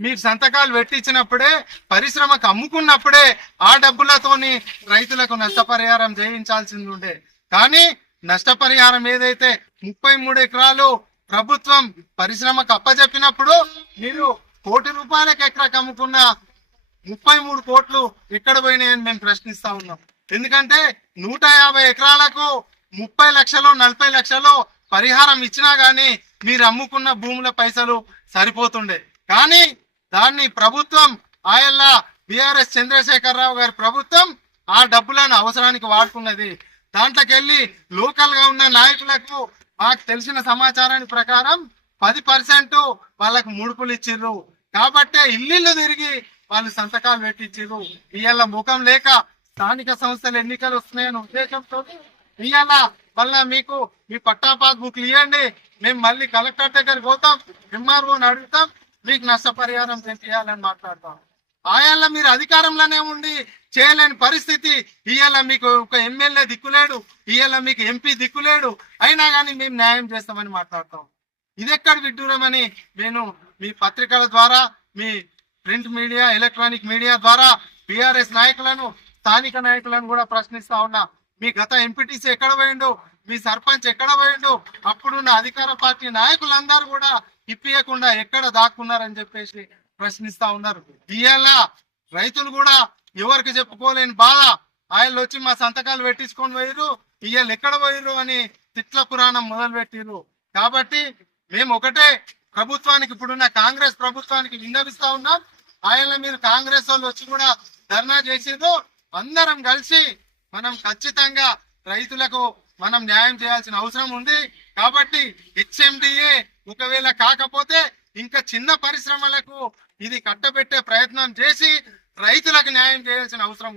మీరు సంతకాలు పెట్టించినప్పుడే పరిశ్రమకు అమ్ముకున్నప్పుడే ఆ డబ్బులతోని రైతులకు నష్టపరిహారం చేయించాల్సింది ఉండే. కానీ నష్టపరిహారం ఏదైతే ముప్పై మూడు ఎకరాలు ప్రభుత్వం పరిశ్రమకు అప్పచెప్పినప్పుడు మీరు కోటి రూపాయలకు ఎకరాకు అమ్ముకున్న ముప్పై మూడు కోట్లు ఎక్కడ పోయినాయని మేము ప్రశ్నిస్తా ఉన్నాం. ఎందుకంటే నూట యాభై ఎకరాలకు ముప్పై లక్షలు నలభై లక్షలు పరిహారం ఇచ్చినా గానీ మీరు అమ్ముకున్న భూముల పైసలు సరిపోతుండే. కానీ దాన్ని ప్రభుత్వం ఆయల్ల బిఆర్ఎస్ చంద్రశేఖరరావు గారి ప్రభుత్వం ఆ డబ్బులను అవసరానికి వాడుకున్నది. దాంట్లోకి వెళ్ళి లోకల్గా ఉన్న నాయకులకు మాకు తెలిసిన సమాచారాన్ని ప్రకారం పది పర్సెంట్ వాళ్ళకు ముడుపులు ఇచ్చిర్రు. కాబట్టే ఇల్లు తిరిగి వాళ్ళు సంతకాలు పెట్టించారు ఇవాళ ముఖం లేక స్థానిక సంస్థలు ఎన్నికలు వస్తున్నాయని ఉద్దేశంతో ఇవాళ మళ్ళా మీకు మీ పట్టాపాస్ బుక్లు ఇవ్వండి మేము మళ్ళీ కలెక్టర్ దగ్గరికి పోతాం. ఎంఆర్ఓని అడుగుతాం. మీకు నష్టపరిహారం చేయాలని మాట్లాడతాం. ఆయాల మీరు అధికారంలోనే ఉండి చేయలేని పరిస్థితి ఇవాళ మీకు ఒక ఎమ్మెల్యే దిక్కులేడు ఇవాళ మీకు ఎంపీ దిక్కులేడు అయినా కానీ మేము న్యాయం చేస్తామని మాట్లాడతాం. ఇది ఎక్కడ విడ్డూరమని నేను మీ పత్రికల ద్వారా మీ ప్రింట్ మీడియా ఎలక్ట్రానిక్ మీడియా ద్వారా బీఆర్ఎస్ నాయకులను స్థానిక నాయకులను కూడా ప్రశ్నిస్తా ఉన్నా. మీ గత ఎంపీటీసీ ఎక్కడ పోయిండు? మీ సర్పంచ్ ఎక్కడ పోయిండు? అప్పుడున్న అధికార పార్టీ నాయకులందరూ కూడా ఇప్పియకుండా ఎక్కడ దాక్కున్నారని చెప్పేసి ప్రశ్నిస్తా ఉన్నారు. ఇవాళ రైతులు కూడా ఎవరికి చెప్పుకోలేని బాధ ఆయన వచ్చి మా సంతకాలు పెట్టించుకొని పోయిరు ఇయ్యలు ఎక్కడ పోయిరు అని తిట్ల పురాణం మొదలుపెట్టిండ్రు కాబట్టి మేము ఒకటే ప్రభుత్వానికి ఇప్పుడున్న కాంగ్రెస్ ప్రభుత్వానికి విన్నవిస్తా ఉన్నాం. ఆయన మీరు కాంగ్రెస్ వాళ్ళు వచ్చి కూడా ధర్నా చేసేదో అందరం కలిసి మనం ఖచ్చితంగా రైతులకు మనం న్యాయం చేయాల్సిన అవసరం ఉంది. కాబట్టి హెచ్ఎండిఏ ఒకవేళ కాకపోతే ఇంకా చిన్న పరిశ్రమలకు ఇది కట్టబెట్టే ప్రయత్నం చేసి రైతులకు న్యాయం చేయాల్సిన అవసరం ఉంది.